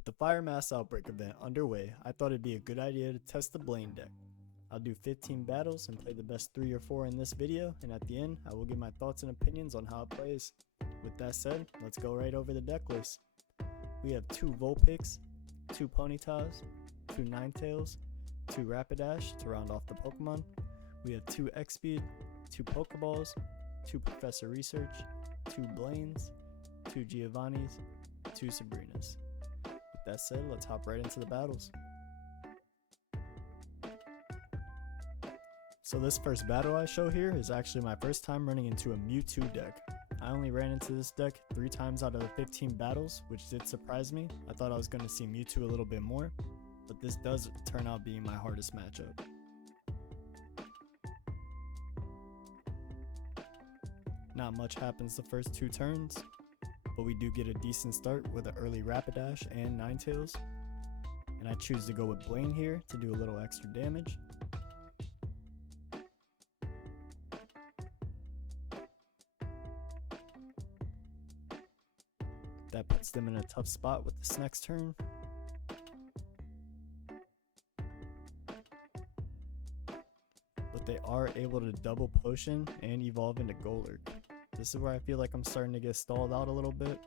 With the Fire Mass Outbreak event underway, I thought it'd be a good idea to test the Blaine deck. I'll do 15 battles and play the best 3 or 4 in this video, and at the end, I will give my thoughts and opinions on how it plays. With that said, let's go right over the deck list. We have 2 Vulpix, 2 Ponytas, 2 Ninetales, 2 Rapidash to round off the Pokemon. We have 2 X-Speed, 2 Pokeballs, 2 Professor Research, 2 Blaines, 2 Giovannis, 2 Sabrinas. With that said, let's hop right into the battles. So this first battle I show here is actually my first time running into a Mewtwo deck. I only ran into this deck 3 times out of the 15 battles, which did surprise me. I thought I was going to see Mewtwo a little bit more, but this does turn out being my hardest matchup. Not much happens the first 2 turns, but we do get a decent start with an early Rapidash and Ninetales. And I choose to go with Blaine here to do a little extra damage. That puts them in a tough spot with this next turn. But they are able to double potion and evolve into Golurk. This is where I feel like I'm starting to get stalled out a little bit.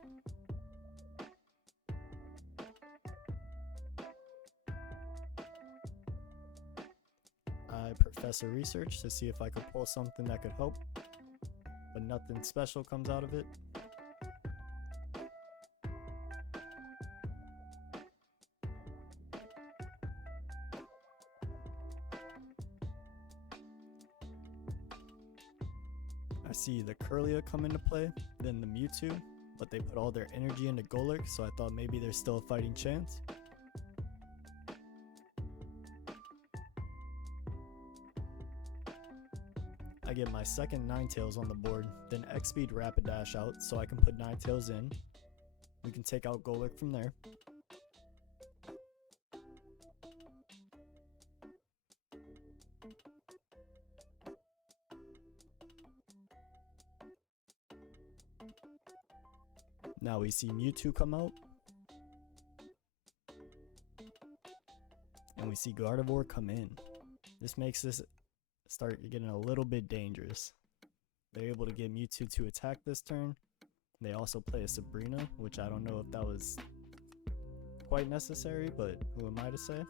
I Professor Research to see if I could pull something that could help, but nothing special comes out of it. I see the Curlia come into play, then the Mewtwo, but they put all their energy into Golurk, so I thought maybe there's still a fighting chance. I get my second Ninetales on the board, then X-Speed Rapidash out so I can put Ninetales in. We can take out Golurk from there. Now we see Mewtwo come out. And we see Gardevoir come in. This makes this start getting a little bit dangerous. They're able to get Mewtwo to attack this turn. They also play a Sabrina, which I don't know if that was quite necessary, but who am I to say?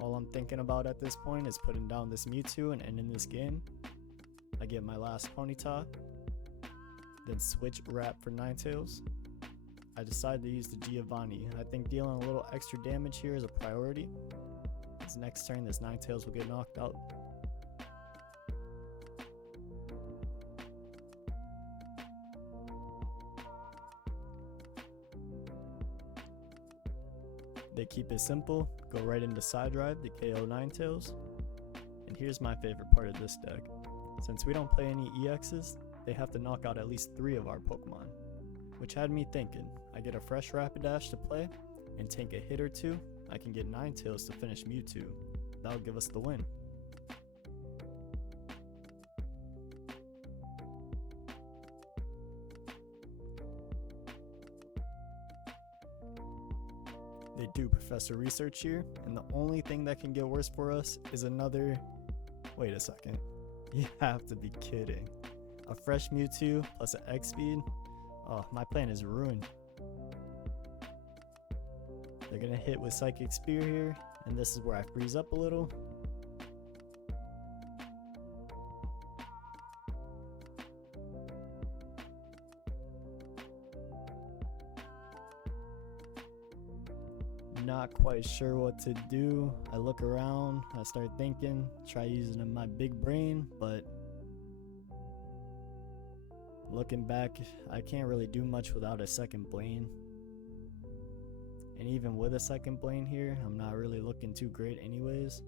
All I'm thinking about at this point is putting down this Mewtwo and ending this game. I get my last Ponyta, then switch Rap for Ninetales. I decide to use the Giovanni. I think dealing a little extra damage here is a priority. This next turn, this Ninetales will get knocked out. They keep it simple, go right into Side Drive to KO Ninetales. And here's my favorite part of this deck. Since we don't play any EXs, they have to knock out at least 3 of our Pokemon, which had me thinking, I get a fresh Rapidash to play, and tank a hit or 2, I can get Ninetales to finish Mewtwo. That'll give us the win. They do Professor Research here, and the only thing that can get worse for us is another... Wait a second. You have to be kidding. A fresh Mewtwo plus an X-Speed? Oh, my plan is ruined. They're gonna hit with Psychic Spear here, and this is where I freeze up a little. Not quite sure what to do. I look around, I start thinking, try using my big brain, but looking back, I can't really do much without a second Blaine. And even with a second Blaine here, I'm not really looking too great anyways.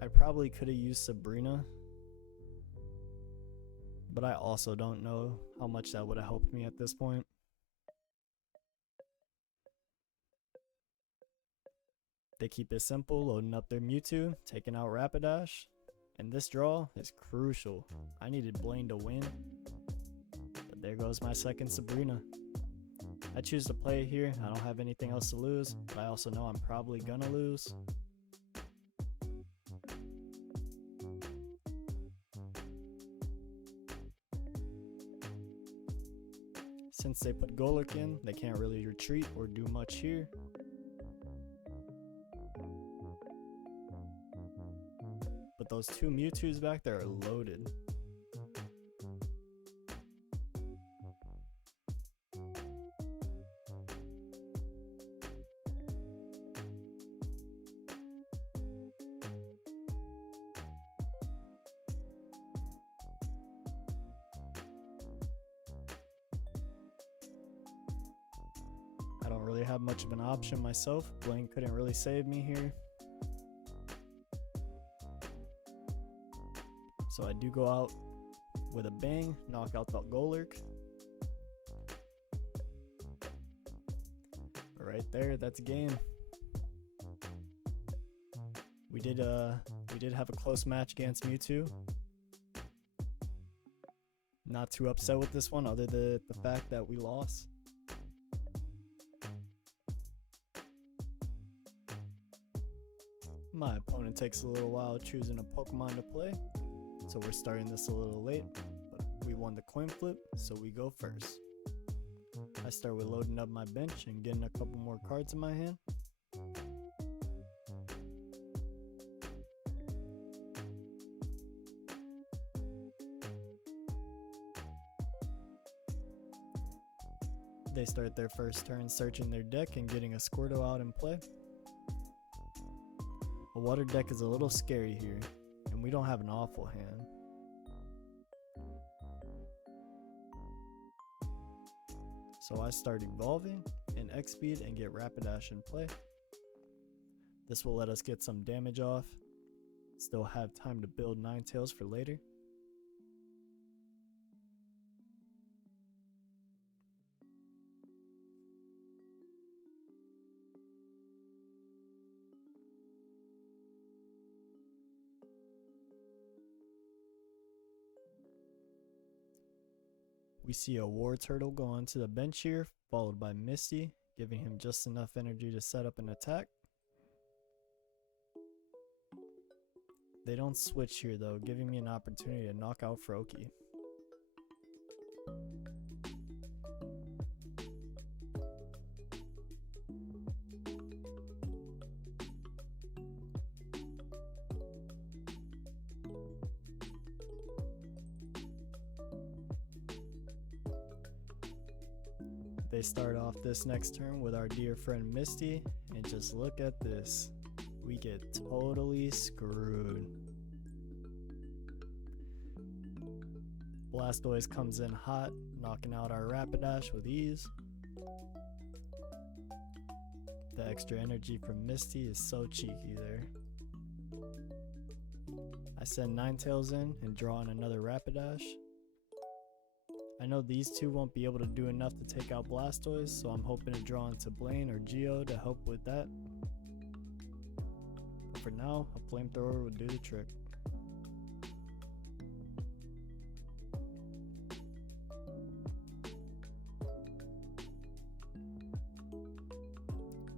I probably could have used Sabrina, but I also don't know how much that would have helped me at this point. They keep it simple, loading up their Mewtwo, taking out Rapidash, and this draw is crucial. I needed Blaine to win, There goes my second Sabrina. I choose to play it here. I don't have anything else to lose, but I also know I'm probably gonna lose. Since they put Golurk in, they can't really retreat or do much here. But those two Mewtwo's back there are loaded. I don't really have much of an option myself. Blaine couldn't really save me here. So I do go out with a bang, knock out the Golurk. Right there, that's game. We did have a close match against Mewtwo. Not too upset with this one, other than the fact that we lost. My opponent takes a little while choosing a Pokemon to play, so we're starting this a little late, but we won the coin flip, so we go first. I start with loading up my bench and getting a couple more cards in my hand. They start their first turn searching their deck and getting a Squirtle out in play. A water deck is a little scary here, and we don't have an awful hand. So I start evolving in X-Speed and get Rapidash in play. This will let us get some damage off, still have time to build Ninetales for later. We see a War Turtle go onto the bench here, followed by Misty, giving him just enough energy to set up an attack. They don't switch here though, giving me an opportunity to knock out Froakie. They start off this next turn with our dear friend Misty, and just look at this. We get totally screwed. Blastoise comes in hot, knocking out our Rapidash with ease. The extra energy from Misty is so cheeky there. I send Ninetales in and draw in another Rapidash. I know these two won't be able to do enough to take out Blastoise, so I'm hoping to draw into Blaine or Geo to help with that. But for now, a Flamethrower would do the trick.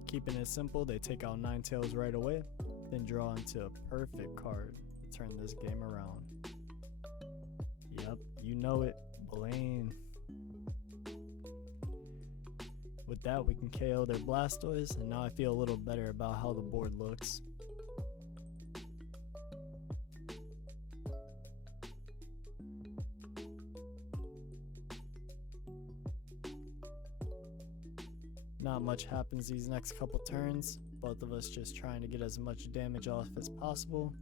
Keeping it simple, they take out Ninetales right away, then draw into a perfect card to turn this game around. Yep, you know it. Blaine. With that, we can KO their Blastoise, and now I feel a little better about how the board looks. Not much happens these next couple turns, both of us just trying to get as much damage off as possible.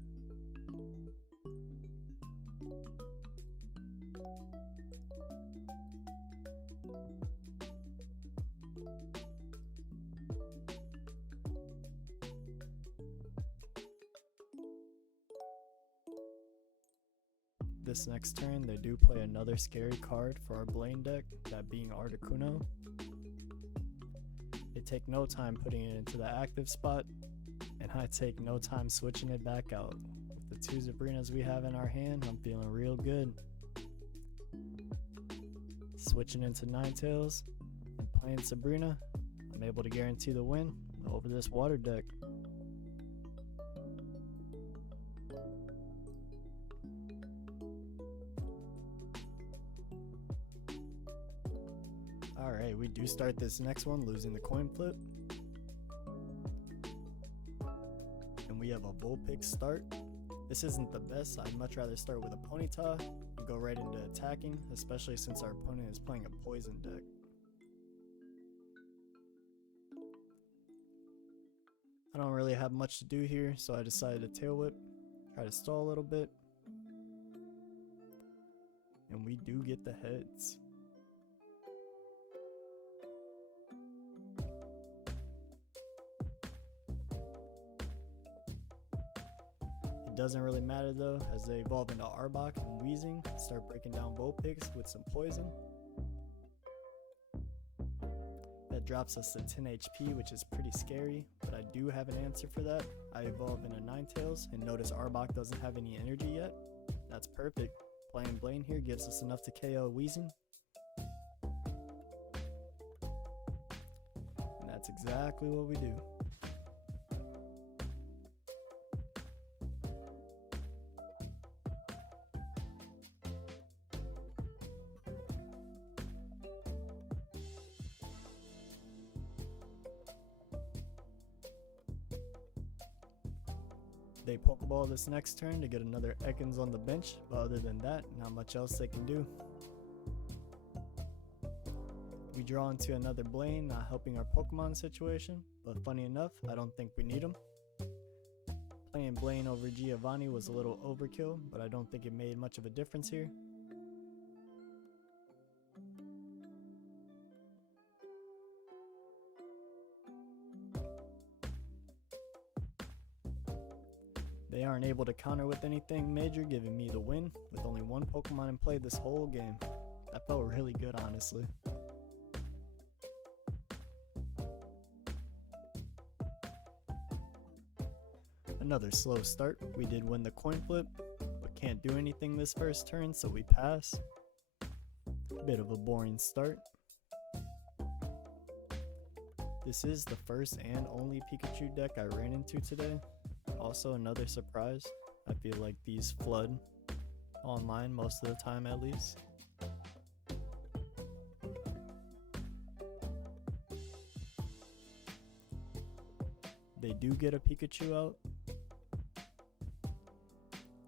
This next turn, they do play another scary card for our Blaine deck, that being Articuno. They take no time putting it into the active spot, and I take no time switching it back out. With the two Sabrinas we have in our hand, I'm feeling real good. Switching into Ninetales and playing Sabrina, I'm able to guarantee the win over this water deck. Alright, we do start this next one losing the coin flip. And we have a Vulpix start. This isn't the best. I'd much rather start with a Ponyta and go right into attacking, especially since our opponent is playing a poison deck. I don't really have much to do here, so I decided to tail whip, try to stall a little bit. And we do get the heads. It doesn't really matter though, as they evolve into Arbok and Weezing, start breaking down Vulpix with some poison. That drops us to 10 HP, which is pretty scary, but I do have an answer for that. I evolve into Ninetales, and notice Arbok doesn't have any energy yet. That's perfect. Playing Blaine here gives us enough to KO Weezing. And that's exactly what we do. They Pokeball this next turn to get another Ekans on the bench, but other than that, not much else they can do. We draw into another Blaine, not helping our Pokemon situation, but funny enough, I don't think we need him. Playing Blaine over Giovanni was a little overkill, but I don't think it made much of a difference here. They aren't able to counter with anything major, giving me the win with only one Pokemon in play this whole game. That felt really good, honestly. Another slow start. We did win the coin flip, but can't do anything this first turn, so we pass. Bit of a boring start. This is the first and only Pikachu deck I ran into today. Also another surprise. I feel like these flood online most of the time at least. They do get a Pikachu out.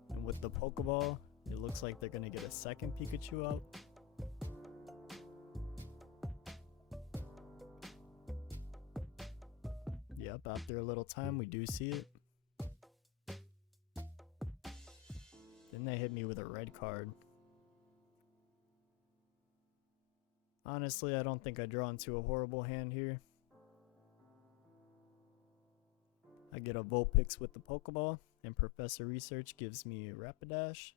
And with the Pokeball, it looks like they're going to get a second Pikachu out. Yep, after a little time we do see it. Then they hit me with a red card. Honestly, I don't think I draw into a horrible hand here. I get a Vulpix with the Pokeball, and Professor Research gives me a Rapidash.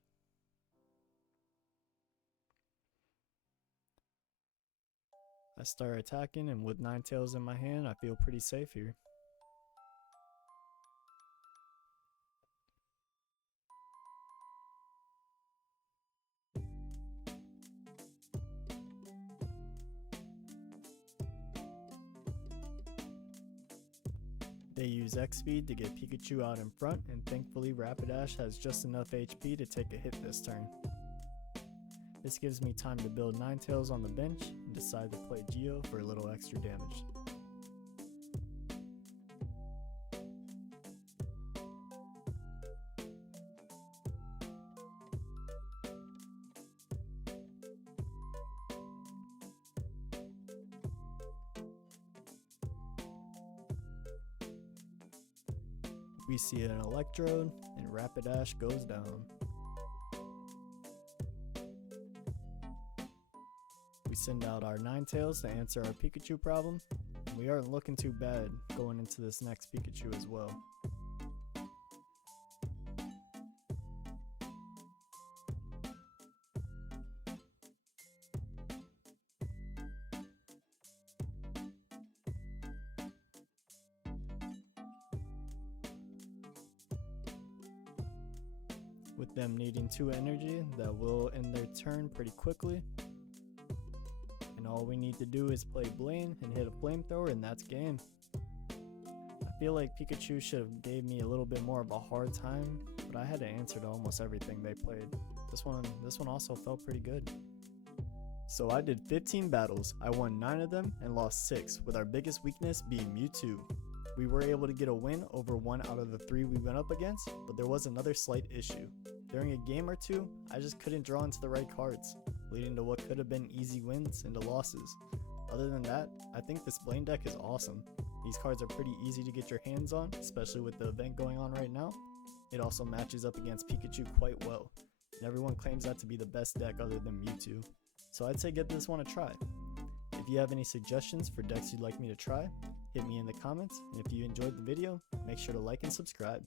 I start attacking, and with Ninetales in my hand, I feel pretty safe here. They use X-Speed to get Pikachu out in front, and thankfully Rapidash has just enough HP to take a hit this turn. This gives me time to build Ninetales on the bench and decide to play Geo for a little extra damage. We see an Electrode, and Rapidash goes down. We send out our Ninetales to answer our Pikachu problem. We aren't looking too bad going into this next Pikachu as well. With them needing 2 energy, that will end their turn pretty quickly. and all we need to do is play Blaine and hit a flamethrower and that's game. I feel like Pikachu should have gave me a little bit more of a hard time, but I had to answer to almost everything they played. This one also felt pretty good. So I did 15 battles, I won 9 of them and lost 6, with our biggest weakness being Mewtwo. We were able to get a win over 1 out of the 3 we went up against, but there was another slight issue. During a game or two, I just couldn't draw into the right cards, leading to what could have been easy wins into losses. Other than that, I think this Blaine deck is awesome. These cards are pretty easy to get your hands on, especially with the event going on right now. It also matches up against Pikachu quite well, and everyone claims that to be the best deck other than Mewtwo. So I'd say give this one a try. If you have any suggestions for decks you'd like me to try, hit me in the comments, and if you enjoyed the video, make sure to like and subscribe.